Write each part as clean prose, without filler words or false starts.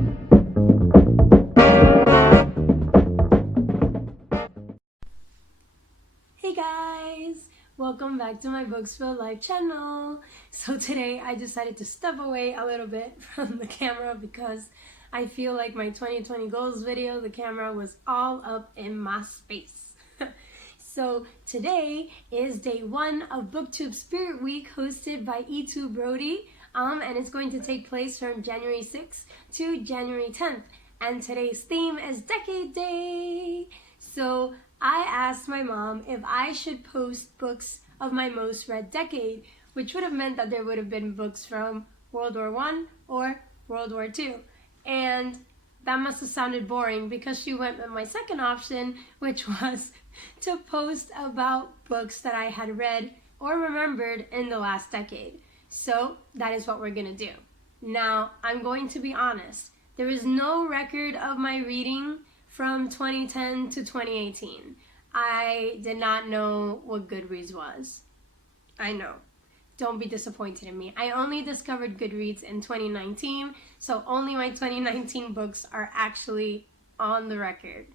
Hey guys! Welcome back to my Books for Life channel. So today I decided to step away a little bit from the camera because I feel like my 2020 goals video, the camera was all up in my space. So today is day 1 of Booktube Spirit Week hosted by E2 Brody, and it's going to take place from January 6th to January 10th. And today's theme is Decade Day. So I asked my mom if I should post books of my most read decade, which would have meant that there would have been books from World War I or World War II. And that must have sounded boring because she went with my second option, which was to post about books that I had read or remembered in the last decade. So that is what we're gonna do. Now, I'm going to be honest. There is no record of my reading from 2010 to 2018. I did not know what Goodreads was. I know. Don't be disappointed in me. I only discovered Goodreads in 2019, so only my 2019 books are actually on the record.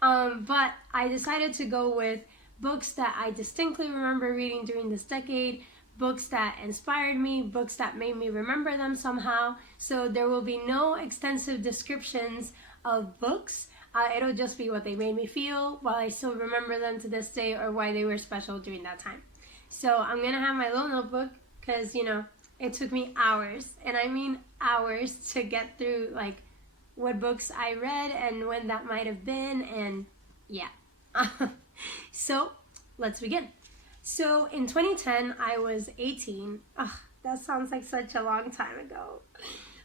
But I decided to go with books that I distinctly remember reading during this decade, books that inspired me, books that made me remember them somehow. So there will be no extensive descriptions of books. It'll just be what they made me feel, while I still remember them to this day, or why they were special during that time. So I'm gonna have my little notebook, because you know, it took me hours, and I mean hours, to get through like what books I read and when that might have been, and yeah. So let's begin. So in 2010, I was 18. Ugh, that sounds like such a long time ago.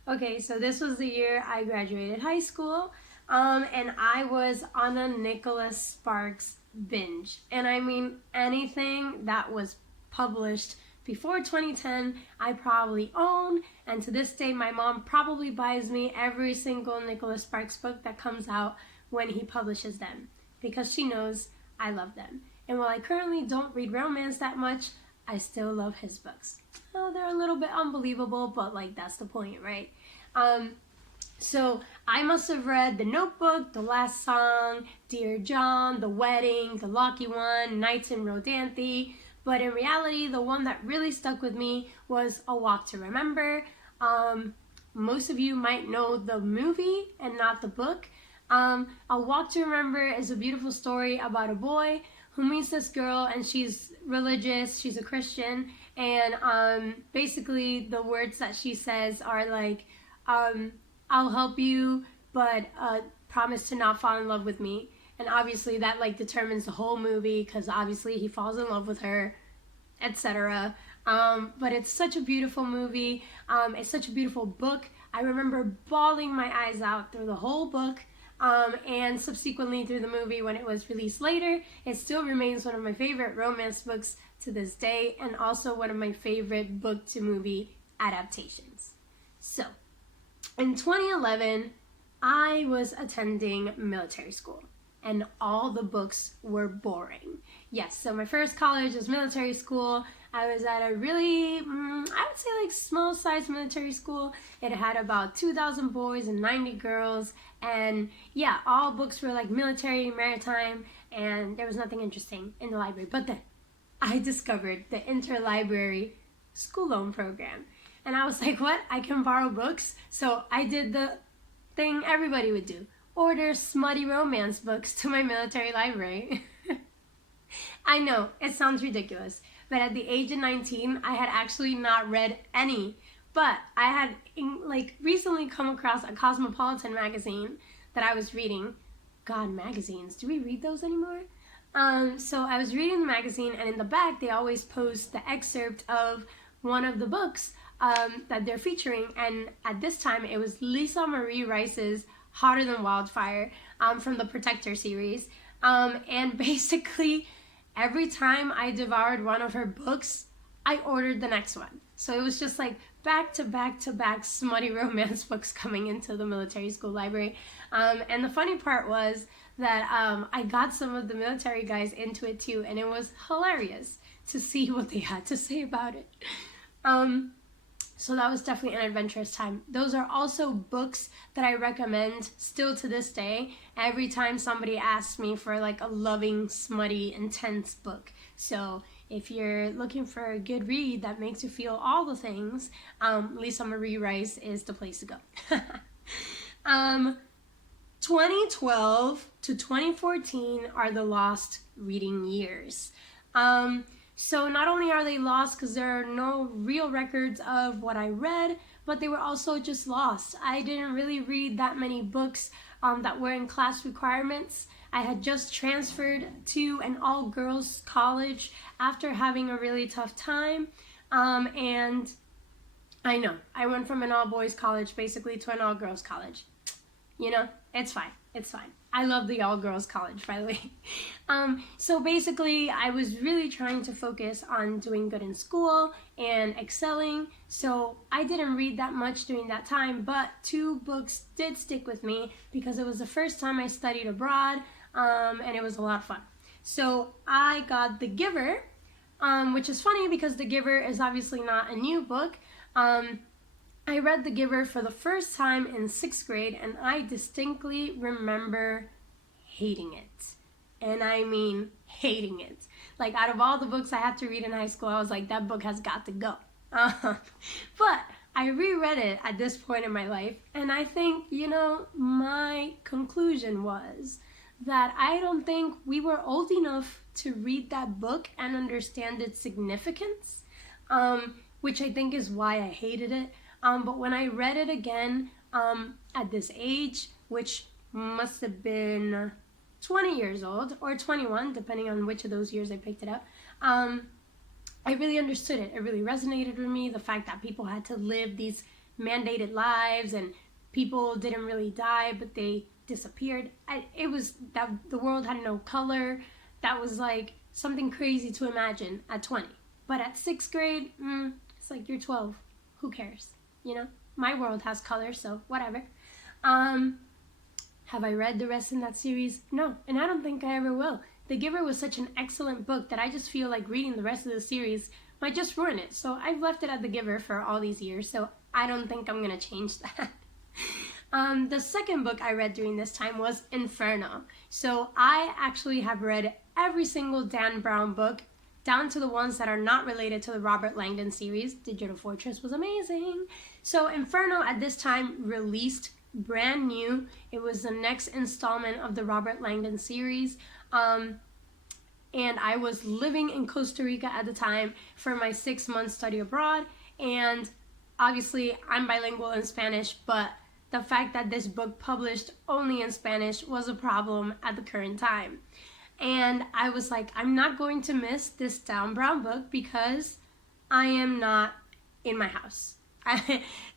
Okay, so this was the year I graduated high school. And I was on a Nicholas Sparks binge. And I mean, anything that was published before 2010, I probably own. And to this day, my mom probably buys me every single Nicholas Sparks book that comes out when he publishes them, because she knows I love them. And while I currently don't read romance that much, I still love his books. Oh, they're a little bit unbelievable, but like, that's the point, right? So I must have read The Notebook, The Last Song, Dear John, The Wedding, The Lucky One, Nights in Rodanthe, but in reality, the one that really stuck with me was A Walk to Remember. Most of you might know the movie and not the book. A Walk to Remember is a beautiful story about a boy who meets this girl, and she's religious, she's a Christian, and basically the words that she says are like, I'll help you, but promise to not fall in love with me. And obviously that like determines the whole movie, because obviously he falls in love with her, etc. But it's such a beautiful movie. It's such a beautiful book. I remember bawling my eyes out through the whole book, and subsequently through the movie when it was released later. It still remains one of my favorite romance books to this day, and also one of my favorite book to movie adaptations. So in 2011, I was attending military school, and all the books were boring. Yes, so my first college was military school. I was at a really, I would say like small-sized military school. It had about 2,000 boys and 90 girls, and yeah, all books were like military, maritime, and there was nothing interesting in the library. But then I discovered the interlibrary school loan program. And I was like, what? I can borrow books? So I did the thing everybody would do. Order smutty romance books to my military library. I know, it sounds ridiculous. But at the age of 19, I had actually not read any. But I had like recently come across a Cosmopolitan magazine that I was reading. God, magazines. Do we read those anymore? So I was reading the magazine, and in the back, they always post the excerpt of one of the books that they're featuring, and at this time it was Lisa Marie Rice's Hotter Than Wildfire from the Protector series, and basically every time I devoured one of her books, I ordered the next one. So it was just like back to back to back smutty romance books coming into the military school library, and the funny part was that I got some of the military guys into it too, and it was hilarious to see what they had to say about it. So that was definitely an adventurous time. Those are also books that I recommend still to this day every time somebody asks me for like a loving, smutty, intense book. So if you're looking for a good read that makes you feel all the things, Lisa Marie Rice is the place to go. 2012 to 2014 are the lost reading years. So not only are they lost because there are no real records of what I read, but they were also just lost. I didn't really read that many books that were in class requirements. I had just transferred to an all-girls college after having a really tough time. And I know, I went from an all-boys college basically to an all-girls college. You know, it's fine. It's fine. I love the all-girls college, by the way. So basically, I was really trying to focus on doing good in school and excelling. So I didn't read that much during that time, but 2 books did stick with me because it was the first time I studied abroad, and it was a lot of fun. So I got The Giver, which is funny because The Giver is obviously not a new book. I read The Giver for the first time in 6th grade, and I distinctly remember hating it. And I mean hating it. Like, out of all the books I had to read in high school, I was like, that book has got to go. But I reread it at this point in my life, and I think, you know, my conclusion was that I don't think we were old enough to read that book and understand its significance, which I think is why I hated it. But when I read it again at this age, which must have been 20 years old or 21, depending on which of those years I picked it up, I really understood it. It really resonated with me, the fact that people had to live these mandated lives and people didn't really die, but they disappeared. It was that the world had no color. That was like something crazy to imagine at 20. But at 6th grade, it's like you're 12. Who cares? You know, my world has color, so whatever. Have I read the rest in that series? No, and I don't think I ever will. The Giver was such an excellent book that I just feel like reading the rest of the series might just ruin it. So I've left it at The Giver for all these years, so I don't think I'm gonna change that. The second book I read during this time was Inferno. So I actually have read every single Dan Brown book, down to the ones that are not related to the Robert Langdon series. Digital Fortress was amazing. So Inferno at this time released brand new. It was the next installment of the Robert Langdon series. And I was living in Costa Rica at the time for my 6-month study abroad. And obviously I'm bilingual in Spanish, but the fact that this book published only in Spanish was a problem at the current time. And I was like, I'm not going to miss this Dan Brown book because I am not in my house.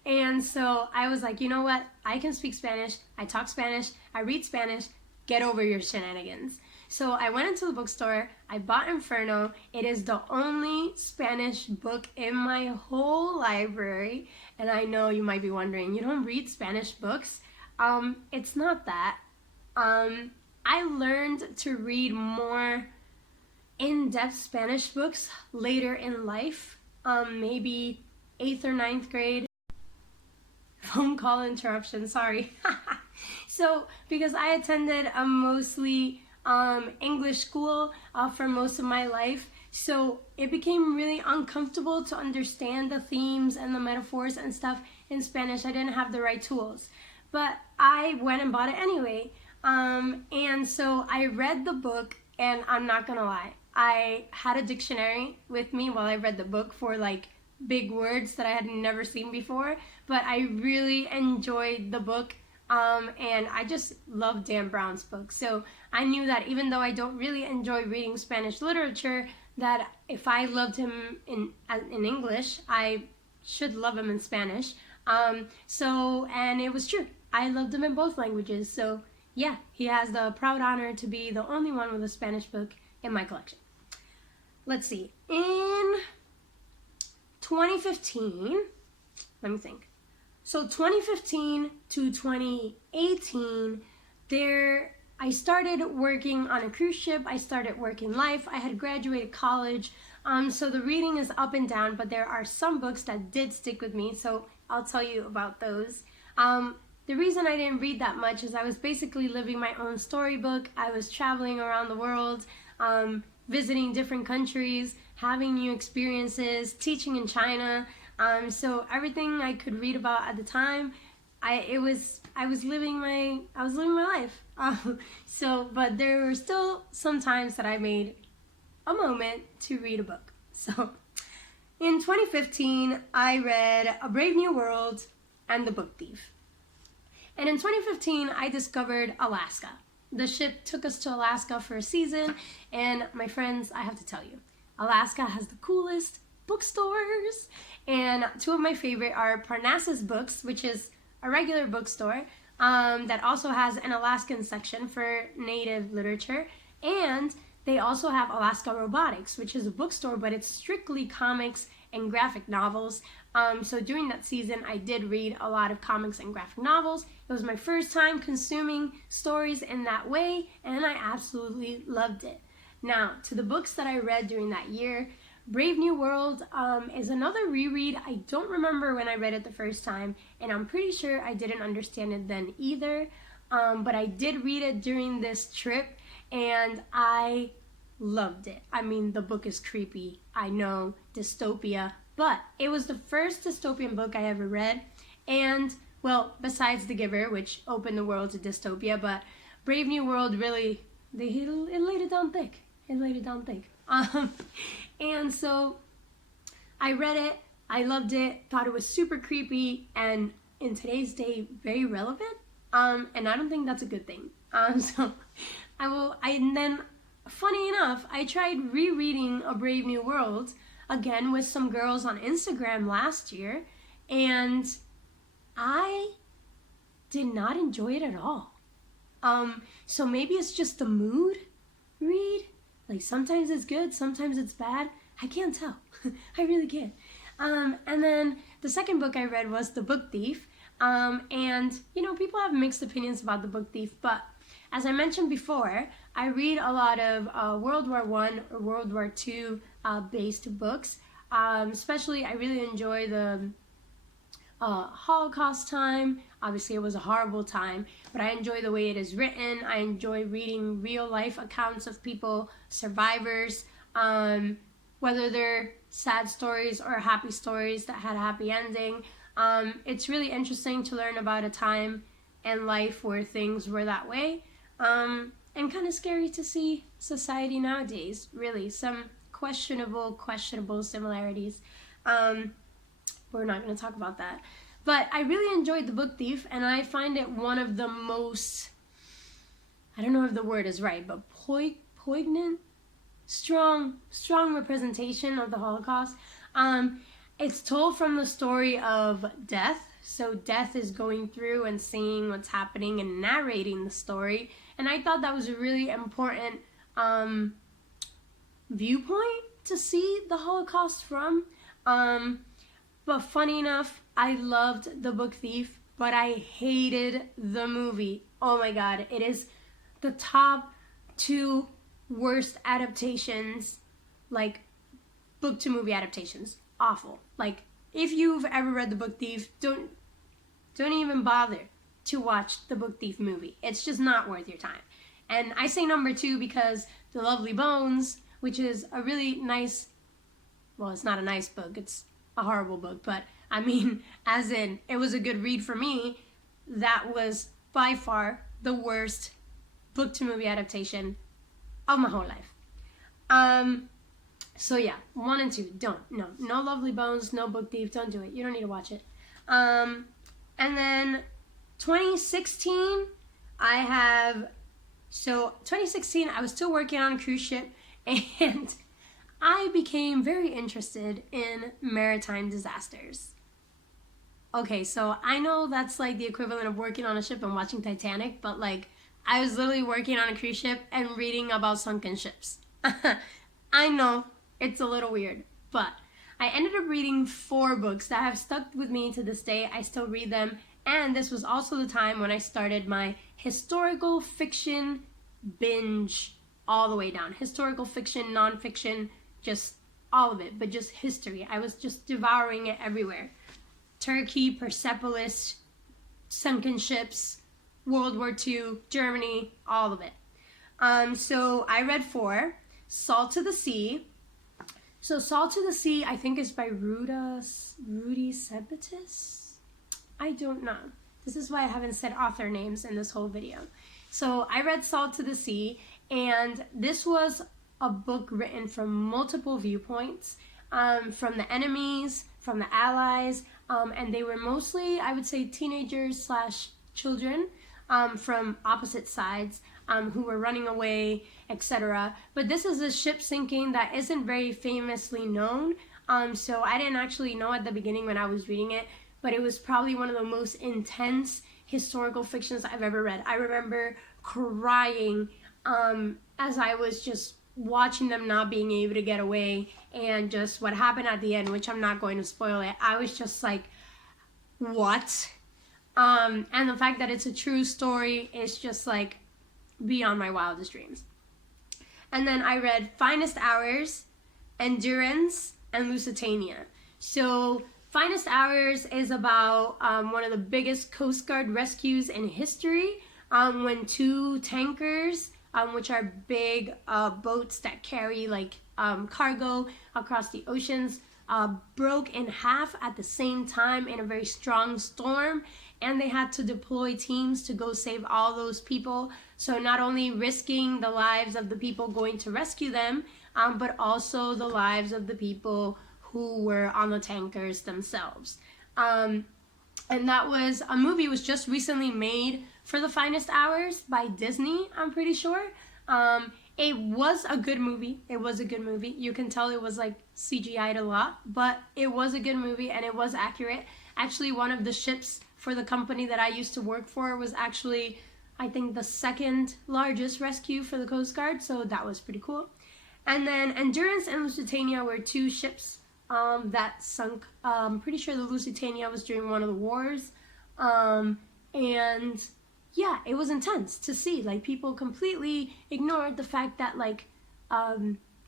And so I was like, you know what? I can speak Spanish. I talk Spanish. I read Spanish. Get over your shenanigans. So I went into the bookstore. I bought Inferno. It is the only Spanish book in my whole library. And I know you might be wondering, you don't read Spanish books? It's not that. I learned to read more in-depth Spanish books later in life, maybe 8th or 9th grade. Phone call interruption, sorry. So, because I attended a mostly English school for most of my life, so it became really uncomfortable to understand the themes and the metaphors and stuff in Spanish. I didn't have the right tools, but I went and bought it anyway. And so I read the book, and I'm not gonna lie, I had a dictionary with me while I read the book for like big words that I had never seen before, but I really enjoyed the book, and I just love Dan Brown's books. So I knew that even though I don't really enjoy reading Spanish literature, that if I loved him in English, I should love him in Spanish. And it was true. I loved him in both languages, so yeah, he has the proud honor to be the only one with a Spanish book in my collection. Let's see. In 2015, let me think. So 2015 to 2018, there I started working on a cruise ship. I started working life. I had graduated college. So the reading is up and down, but there are some books that did stick with me, so I'll tell you about those. The reason I didn't read that much is I was basically living my own storybook. I was traveling around the world, visiting different countries, having new experiences, teaching in China. So everything I could read about at the time, I was living my life. But there were still some times that I made a moment to read a book. So in 2015, I read A Brave New World and The Book Thief. And in 2015, I discovered Alaska. The ship took us to Alaska for a season, and my friends, I have to tell you, Alaska has the coolest bookstores. And two of my favorite are Parnassus Books, which is a regular bookstore that also has an Alaskan section for native literature, and they also have Alaska Robotics, which is a bookstore, but it's strictly comics and graphic novels. So during that season, I did read a lot of comics and graphic novels. It was my first time consuming stories in that way, and I absolutely loved it. Now, to the books that I read during that year, Brave New World is another reread. I don't remember when I read it the first time, and I'm pretty sure I didn't understand it then either. But I did read it during this trip, and I loved it. I mean, the book is creepy, I know, dystopia, but it was the first dystopian book I ever read, and, well, besides The Giver, which opened the world to dystopia, but Brave New World really, it laid it down thick. It laid it down thick. And so I read it, I loved it, thought it was super creepy, and in today's day, very relevant, and I don't think that's a good thing. And then, funny enough, I tried rereading A Brave New World again with some girls on Instagram last year, and I did not enjoy it at all. So maybe it's just the mood read. Like, sometimes it's good, sometimes it's bad. I can't tell. I really can't. And then the second book I read was The Book Thief. And, you know, people have mixed opinions about The Book Thief, but as I mentioned before, I read a lot of World War I or World War II based books. Especially, I really enjoy the Holocaust time. Obviously, it was a horrible time, but I enjoy the way it is written. I enjoy reading real life accounts of people, survivors, whether they're sad stories or happy stories that had a happy ending. It's really interesting to learn about a time in life where things were that way, and kind of scary to see society nowadays. Really, some questionable similarities. We're not going to talk about that. But I really enjoyed The Book Thief, and I find it one of the most, I don't know if the word is right, but poignant, strong representation of the Holocaust. It's told from the story of Death. So Death is going through and seeing what's happening and narrating the story. And I thought that was a really important viewpoint to see the Holocaust from. But funny enough, I loved The Book Thief, but I hated the movie. Oh my god, it is the top 2 worst adaptations, like book to movie adaptations. Awful. Like, if you've ever read The Book Thief, don't even bother to watch The Book Thief movie. It's just not worth your time. And I say number 2 because The Lovely Bones, which is a really nice, well, it's not a nice book, it's a horrible book, but I mean, as in, it was a good read for me. That was by far the worst book to movie adaptation of my whole life. So yeah, 1 and 2, no Lovely Bones, no Book Thief, don't do it. You don't need to watch it. And then 2016, 2016, I was still working on a cruise ship, and I became very interested in maritime disasters. Okay, so I know that's like the equivalent of working on a ship and watching Titanic, but like, I was literally working on a cruise ship and reading about sunken ships. I know, it's a little weird, but I ended up reading 4 books that have stuck with me to this day. I still read them, and this was also the time when I started my historical fiction binge all the way down. Historical fiction, nonfiction, just all of it, but just history. I was just devouring it everywhere. Turkey, Persepolis, sunken ships, World War II, Germany, all of it. So I read 4. Salt to the Sea. So Salt to the Sea, I think, is by Rudy Sebetis? I don't know. This is why I haven't said author names in this whole video. So I read Salt to the Sea, and this was a book written from multiple viewpoints, from the enemies, from the allies, and they were mostly, I would say, teenagers / children from opposite sides who were running away, etc. But this is a ship sinking that isn't very famously known, so I didn't actually know at the beginning when I was reading it, but it was probably one of the most intense historical fictions I've ever read. I remember crying as I was just watching them not being able to get away, and just what happened at the end, which I'm not going to spoil it. I was just like, what? And the fact that it's a true story is just like beyond my wildest dreams. And then I read Finest Hours, Endurance, and Lusitania. So Finest Hours is about one of the biggest Coast Guard rescues in history, when 2 tankers, which are big boats that carry like cargo across the oceans, broke in half at the same time in a very strong storm, and they had to deploy teams to go save all those people. So not only risking the lives of the people going to rescue them, but also the lives of the people who were on the tankers themselves. And that was a movie was just recently made for The Finest Hours by Disney, I'm pretty sure. It was a good movie. It was a good movie. You can tell it was like CGI'd a lot, but it was a good movie and it was accurate. Actually, one of the ships for the company that I used to work for was actually, I think, the 2nd largest rescue for the Coast Guard, so that was pretty cool. And then Endurance and Lusitania were 2 ships that sunk. Pretty sure the Lusitania was during one of the wars. And yeah, it was intense to see. Like, people completely ignored the fact that, like,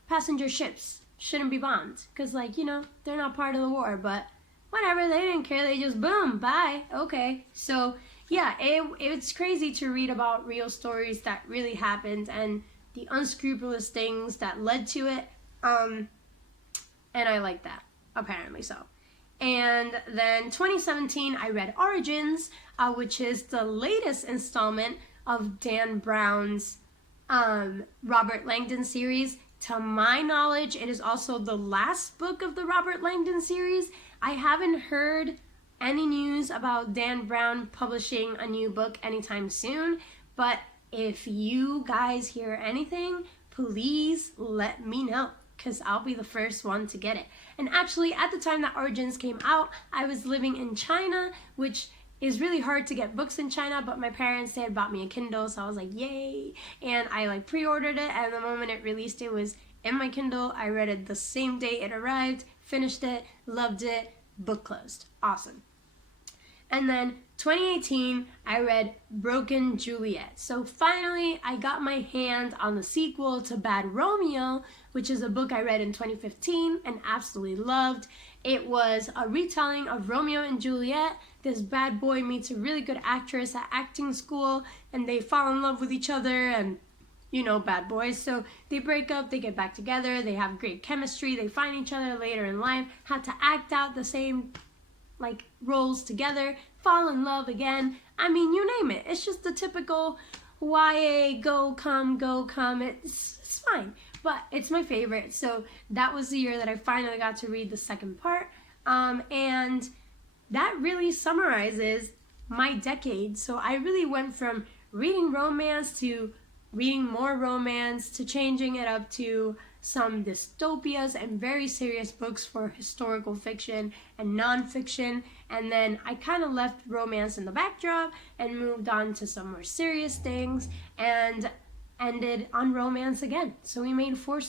passenger ships shouldn't be bombed. Because, like, you know, they're not part of the war. But whatever, they didn't care. They just, boom, bye, okay. So, yeah, it's crazy to read about real stories that really happened and the unscrupulous things that led to it. And I like that, apparently so. And then 2017, I read Origins, which is the latest installment of Dan Brown's Robert Langdon series. To my knowledge, it is also the last book of the Robert Langdon series. I haven't heard any news about Dan Brown publishing a new book anytime soon, but if you guys hear anything, please let me know, because I'll be the first one to get it. And actually, at the time that Origins came out, I was living in China, which is really hard to get books in China, but my parents, they had bought me a Kindle, so I was like, yay! And I like pre-ordered it, and the moment it released, it was in my Kindle. I read it the same day it arrived, finished it, loved it, book closed. Awesome. And then 2018, I read Broken Juliet. So finally, I got my hand on the sequel to Bad Romeo, which is a book I read in 2015 and absolutely loved. It was a retelling of Romeo and Juliet. This bad boy meets a really good actress at acting school, and they fall in love with each other, and you know, bad boys. So they break up, they get back together, they have great chemistry, they find each other later in life, had to act out the same like roles together, fall in love again. I mean, you name it. It's just the typical YA go come. It's fine, but it's my favorite. So that was the year that I finally got to read the second part, and that really summarizes my decade. So I really went from reading romance to reading more romance to changing it up to some dystopias and very serious books for historical fiction and nonfiction, and then I kind of left romance in the backdrop and moved on to some more serious things and ended on romance again. So we made full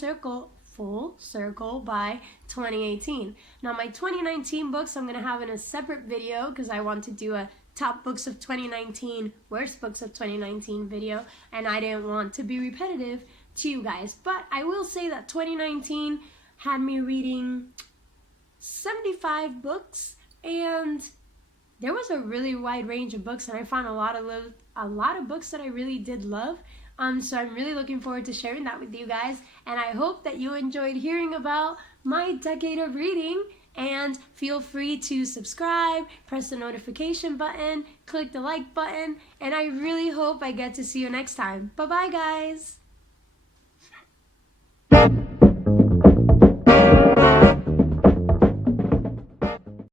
circle by 2018. Now my 2019 books I'm going to have in a separate video because I want to do a top books of 2019, worst books of 2019 video, and I didn't want to be repetitive to you guys. But I will say that 2019 had me reading 75 books, and there was a really wide range of books, and I found a lot of books that I really did love. So I'm really looking forward to sharing that with you guys, and I hope that you enjoyed hearing about my decade of reading. And feel free to subscribe, press the notification button, click the like button, and I really hope I get to see you next time. Bye bye, guys.